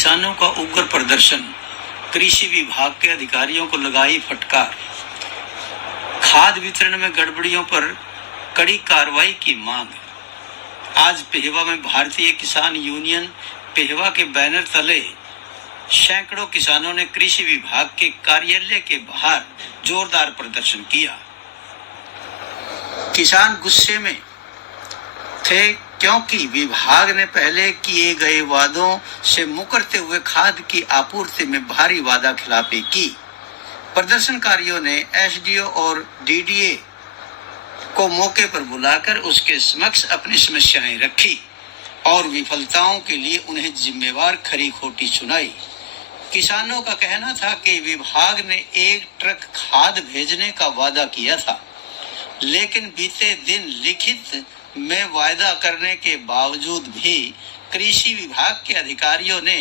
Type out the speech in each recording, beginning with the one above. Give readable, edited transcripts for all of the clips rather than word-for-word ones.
किसानों का उग्र प्रदर्शन, कृषि विभाग के अधिकारियों को लगाई फटकार। खाद वितरण में गड़बड़ियों पर कड़ी कार्रवाई की मांग। आज पेहवा में भारतीय किसान यूनियन पेहवा के बैनर तले सैकड़ों किसानों ने कृषि विभाग के कार्यालय के बाहर जोरदार प्रदर्शन किया। किसान गुस्से में थे क्योंकि विभाग ने पहले किए गए वादों से मुकरते हुए खाद की आपूर्ति में भारी वादा खिलाफी की। प्रदर्शनकारियों ने एसडीओ और डीडीए को मौके पर बुलाकर उसके समक्ष अपनी समस्याएं रखी और विफलताओं के लिए उन्हें जिम्मेवार खरी खोटी सुनाई। किसानों का कहना था कि विभाग ने 1 ट्रक खाद भेजने का वादा किया था, लेकिन बीते दिन लिखित में वायदा करने के बावजूद भी कृषि विभाग के अधिकारियों ने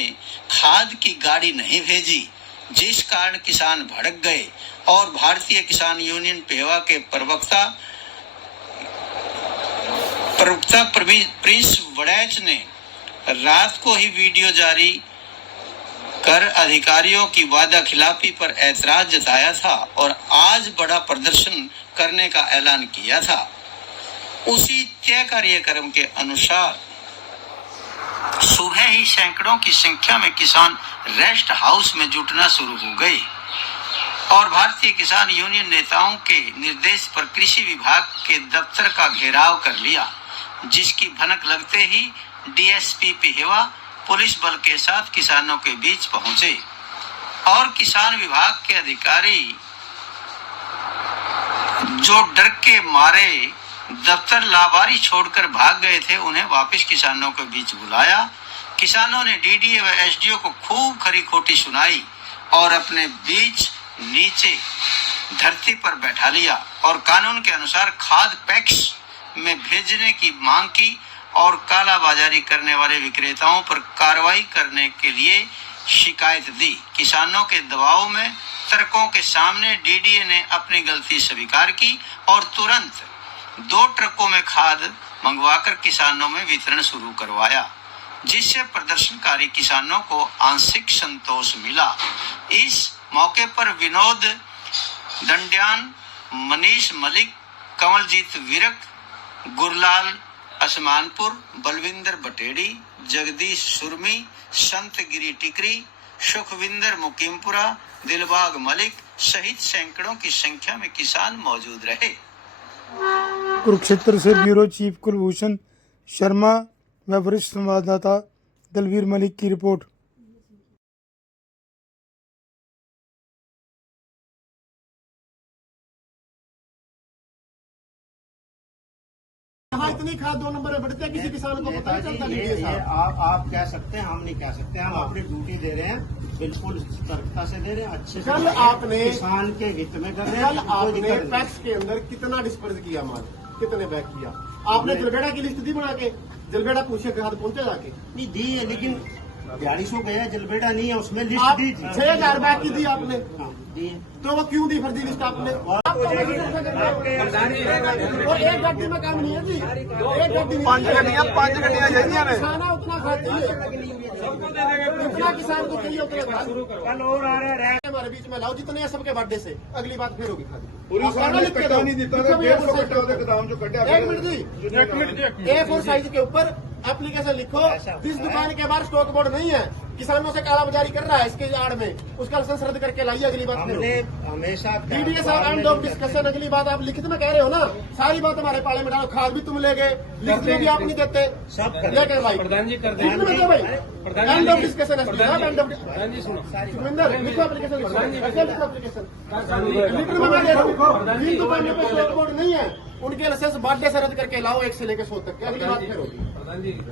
खाद की गाड़ी नहीं भेजी, जिस कारण किसान भड़क गए और भारतीय किसान यूनियन पेहवा के प्रवक्ता प्रिंस वड़ैच ने रात को ही वीडियो जारी कर अधिकारियों की वादा खिलाफी पर ऐतराज जताया था और आज बड़ा प्रदर्शन करने का ऐलान किया था। उसी तय कार्यक्रम के अनुसार सुबह ही सैकड़ों की संख्या में किसान रेस्ट हाउस में जुटना शुरू हो गए और भारतीय किसान यूनियन नेताओं के निर्देश पर कृषि विभाग के दफ्तर का घेराव कर लिया, जिसकी भनक लगते ही डीएसपी पेहवा पुलिस बल के साथ किसानों के बीच पहुंचे और किसान विभाग के अधिकारी जो डर के मारे दफ्तर लावारी छोड़कर भाग गए थे, उन्हें वापस किसानों के बीच बुलाया। किसानों ने डीडीए व एसडीओ को खूब खरी खोटी सुनाई और अपने बीच नीचे धरती पर बैठा लिया और कानून के अनुसार खाद पैक्स में भेजने की मांग की और कालाबाजारी करने वाले विक्रेताओं पर कार्रवाई करने के लिए शिकायत दी। किसानों के दबाव में तर्कों के सामने डीडीए ने अपनी गलती स्वीकार की और तुरंत 2 ट्रकों में खाद मंगवाकर किसानों में वितरण शुरू करवाया, जिससे प्रदर्शनकारी किसानों को आंशिक संतोष मिला। इस मौके पर विनोद दंड्यान, मनीष मलिक, कमलजीत विरक, गुरलाल असमानपुर, बलविंदर बटेड़ी, जगदीश सुरमी, संत गिरी टिकरी, सुखविंदर मुकीमपुरा, दिलबाग मलिक सहित सैकड़ों की संख्या में किसान मौजूद रहे। कुरुक्षेत्र से ब्यूरो चीफ कुलभूषण शर्मा व वरिष्ठ संवाददाता दलवीर मलिक की रिपोर्ट। इतनी खाद 2 नंबर में बढ़ते हैं, किसी किसान को पता नहीं चलता। ये आप कह सकते हैं, हम नहीं कह सकते। हम अपनी ड्यूटी दे रहे हैं, बिल्कुल सतर्कता से दे रहे हैं, अच्छे से। कल आपने किसान के हित में कर रहे हैं। कल आपने पैक्स के अंदर कितना डिस्पर्स किया माल, कितने बैग किया आपने? जलबेड़ा की लिस्ट दी बना के, जलबेड़ा पूछे खाद पहुंचे जाके नहीं दी है, लेकिन 4200 गया, जलबेड़ा नहीं है, उसमें लिस्ट दी थी। 6000 बैग की दी आपने, दी तो वो क्यों दी फर्जी लिस्ट आपने? और एक गड्डी में काम नहीं है जी, एक गड्डी 5 गड्डियां चाहिए, उतना खाद चाहिए, जितना किसान को चाहिए उतना। कल और आ रहा है हमारे बीच में लाओ जितने सबके बर्थडे से, अगली बात फिर होगी खाद पूरी नहीं देता गोदाम जो कटा। 1 मिनट जी, A4 साइज के ऊपर एप्लीकेशन लिखो, जिस दुकान के बाहर स्टॉक बोर्ड नहीं है, किसानों से कालाबाजारी कर रहा है, इसके आड़ में उसका लाइसेंस रद्द करके लाइए। अगली बात हमने हमेशा डीडीए साहब एंड ऑफ डिस्कशन। अगली बात आप लिखित में कह रहे हो ना, सारी बात हमारे पाले में डालो। खाद भी तुम ले गए, लिखित में भी आप नहीं देते, सब लेकर भाई प्रधान जी कर देंगे भाई। End of discussion, end of Sukhwinder लिखो एप्लीकेशन, एप्लीकेशन लिखने में मैं दे रहा हूँ। जिन दुकानों पे स्टॉक बोर्ड नहीं है, उनके लाइसेंस बर्थडे से रद्द करके लाओ, 1 से लेकर 100 तक। अगली बात फिर होगी।